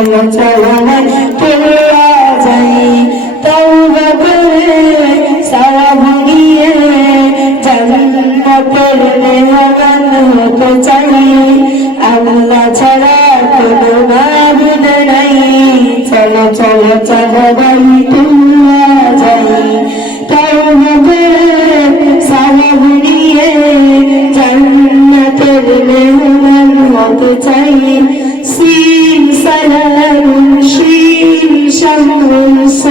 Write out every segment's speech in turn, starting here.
চলো চলো তোমরা যাই। তওবা করে সারা ভাঙিয়ে জান্নাতের মেহমান হতে চাই। আল্লাহ ছাড়া কোনো চলো চলো চলো ভাই তোমরা যাই। তওবা করে সারা ভাঙিয়ে জান্নাতের মেহমান হতে চাই। chamam um só,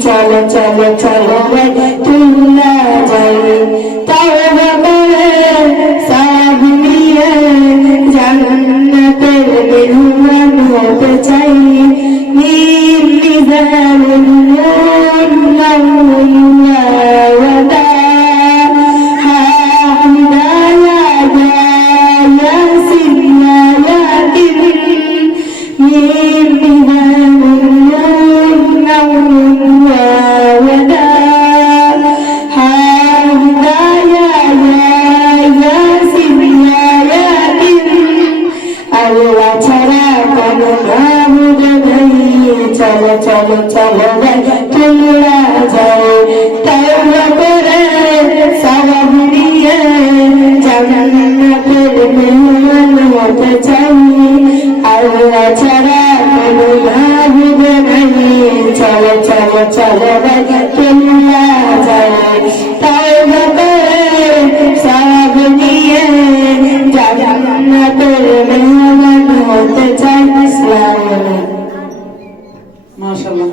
চলো চলো চলো তোমরা যাই Omega.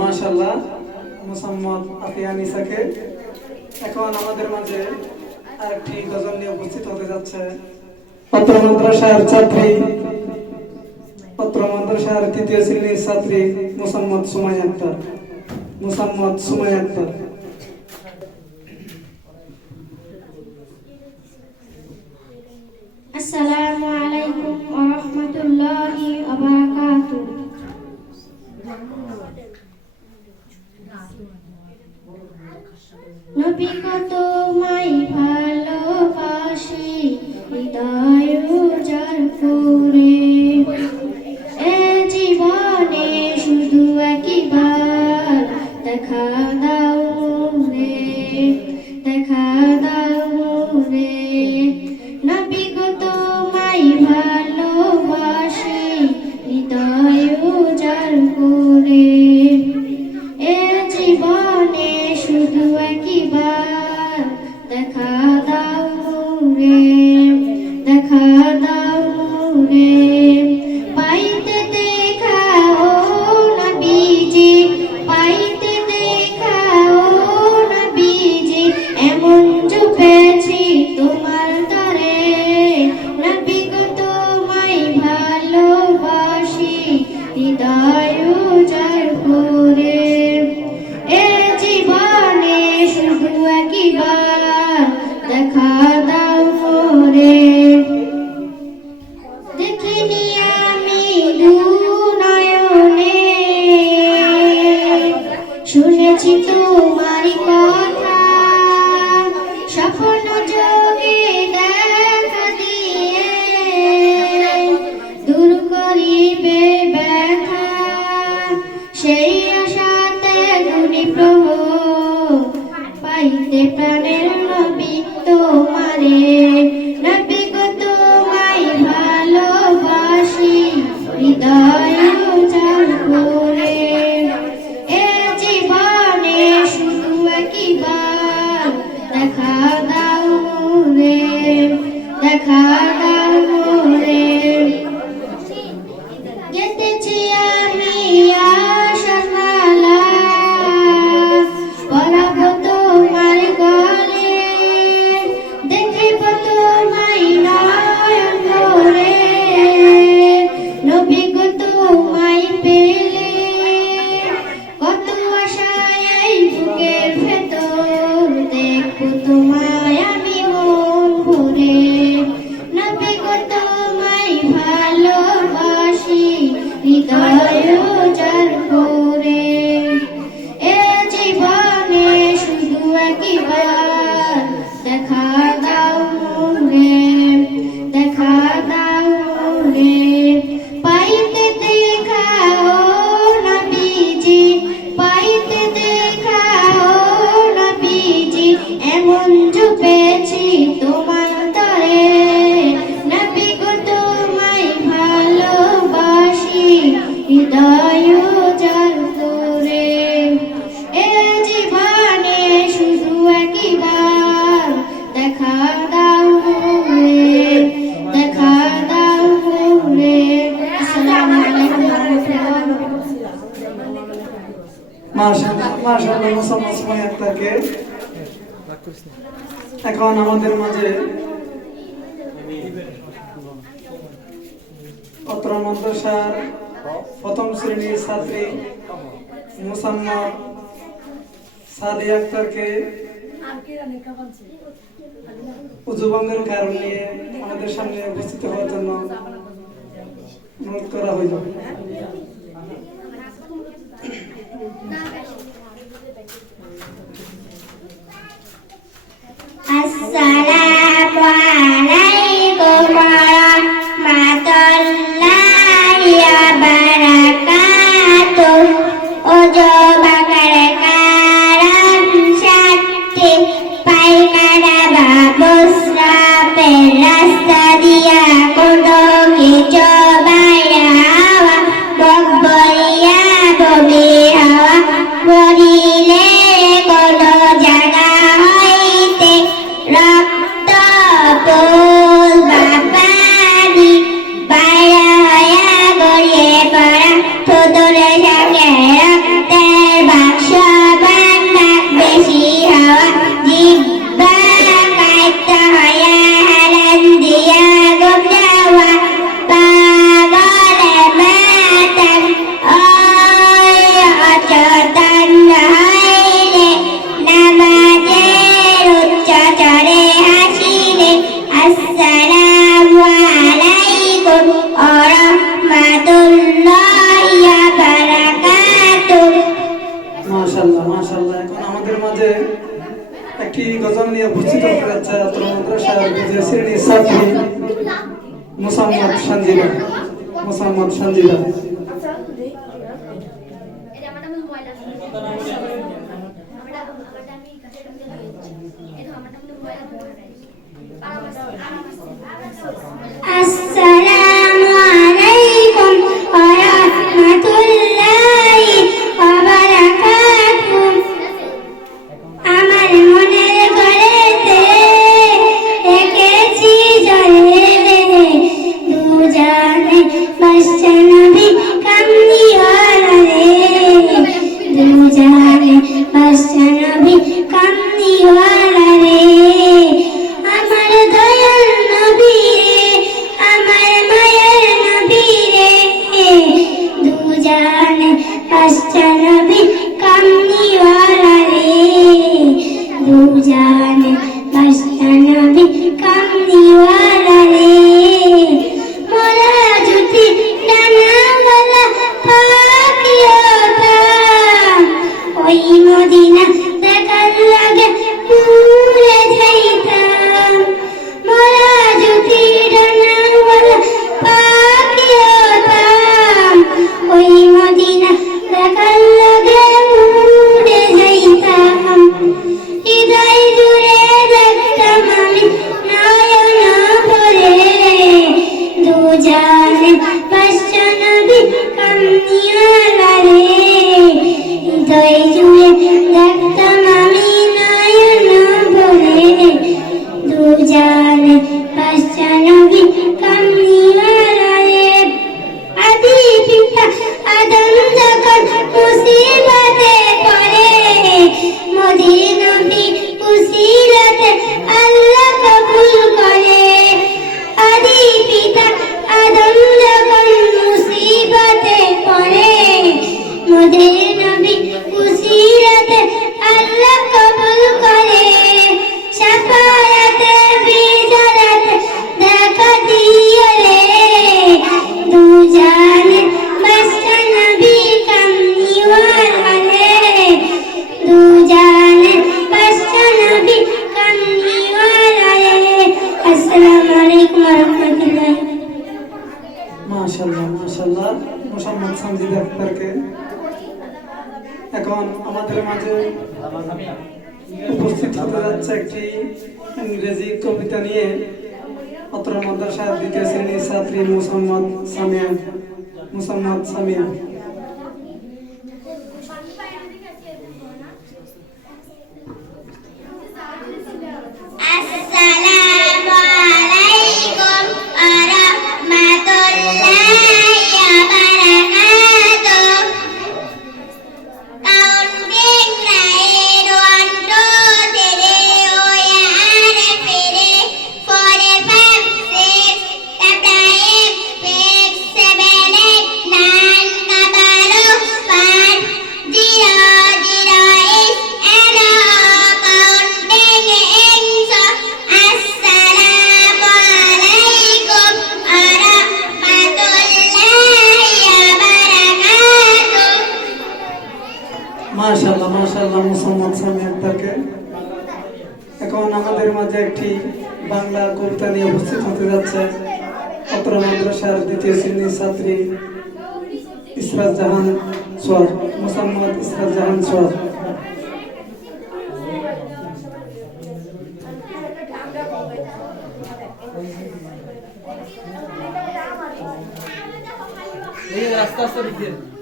মাশাল্লাহ মোসাম্মদ আফিয়া নিসাকে। এখন আমাদের মাঝে আরেকটি গজল নিয়ে উপস্থিত হতে যাচ্ছে। পত্র মাদ্রাসার ছাত্রী, পত্র মাদ্রাসার তৃতীয় শ্রেণির ছাত্রী মোসাম্মদ সুমাই আক্তার। মোসাম্মদ সুমাই আক্তার। আসসালাম নবী মাই ভালোবাসি হৃদয় যার করে এখন আমাদের মাঝে অত্র মাদ্রাসার প্রথম শ্রেণির ছাত্রী মুসাম্মদ সাদি আক্তারকে উজুবঙ্গের কারণ নিয়ে আমাদের সামনে উপস্থিত হওয়ার জন্য অনুরোধ করা হইল। 三。Đi, 妹 কাচ্চা মাদ্রাসা শ্রেণির ছাত্রী মোসাম্মদ সঞ্জিদা মোসাম্মদ আল্লাহ সামজিদা আক্তারকে এখন আমাদের মাঝে উপস্থিত হতে যাচ্ছে একটি ইংরেজি কবিতা নিয়ে। অত্র মাদ্রাসার দ্বিতীয় শ্রেণির ছাত্রী মুসম্মদ সামিয়া মুসম্মদ সামিয়া। السلام এখন আমাদের মাঝে একটি বাংলা কবিতা নিয়ে উপস্থিত হতে যাচ্ছে। অত্র মাদ্রাসার দ্বিতীয় শ্রেণির ছাত্রী ইসরাত জাহান সোয়ার মোসাম্মদ ইসরাত জাহান সোয়ার আস্তে আস্তে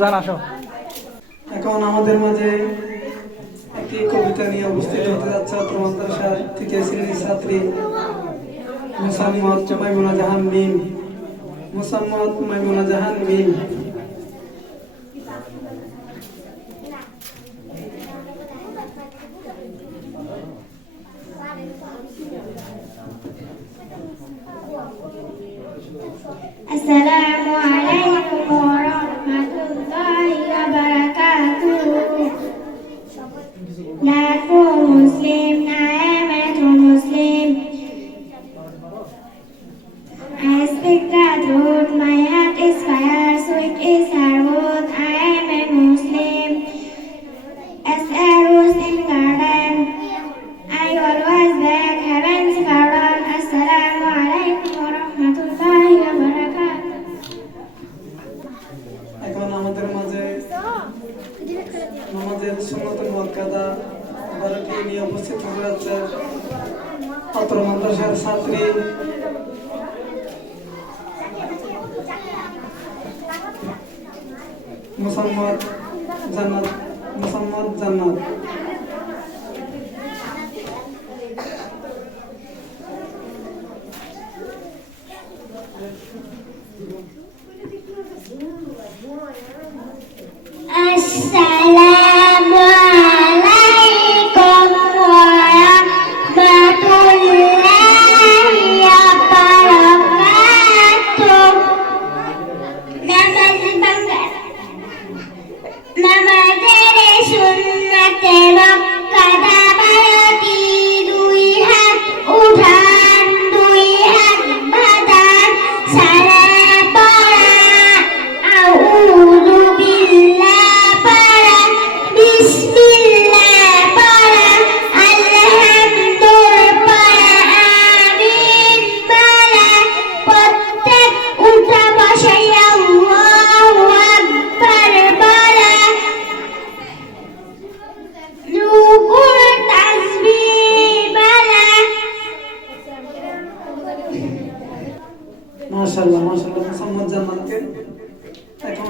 যান আসো। এখন আমাদের মাঝে একটি কবিতা নিয়ে উপস্থিত হতে যাচ্ছে অত্রমাত্র থেকে শ্রেণি ছাত্রী মুসাম্মদ মাইমুনা জাহান মিম। মুসাম্মদ মাইমুনা জাহান মিম। মুসলমান জান্নাত মুসলমান জান্নাত।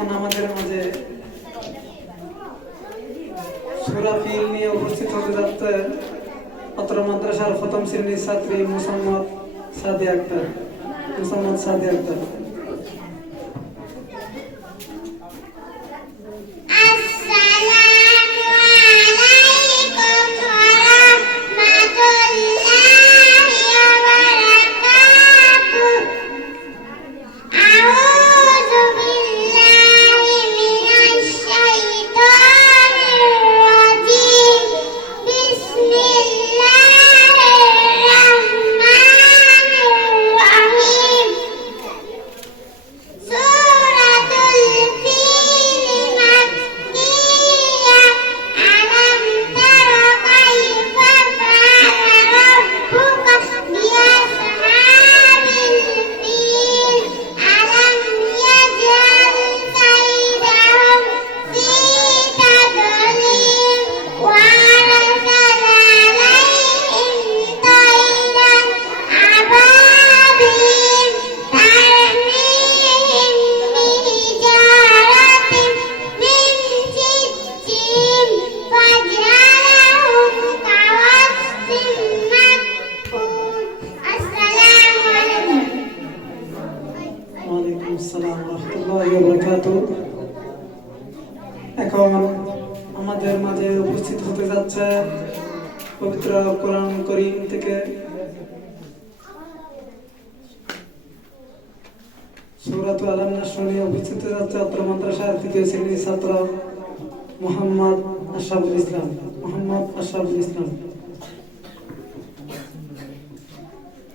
এখন আমাদের মাঝে সুরাফিল নিয়ে উপস্থিত হতে যাচ্ছেন অত্র মাদ্রাসার প্রথম শ্রেণির ছাত্রী মোসাম্মদ সাদি আক্তার, মোসাম্মদ সাদি আক্তার।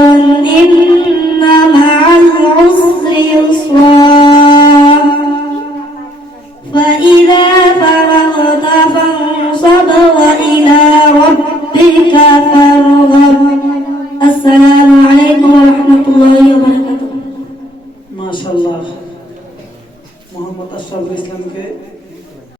buồn đêm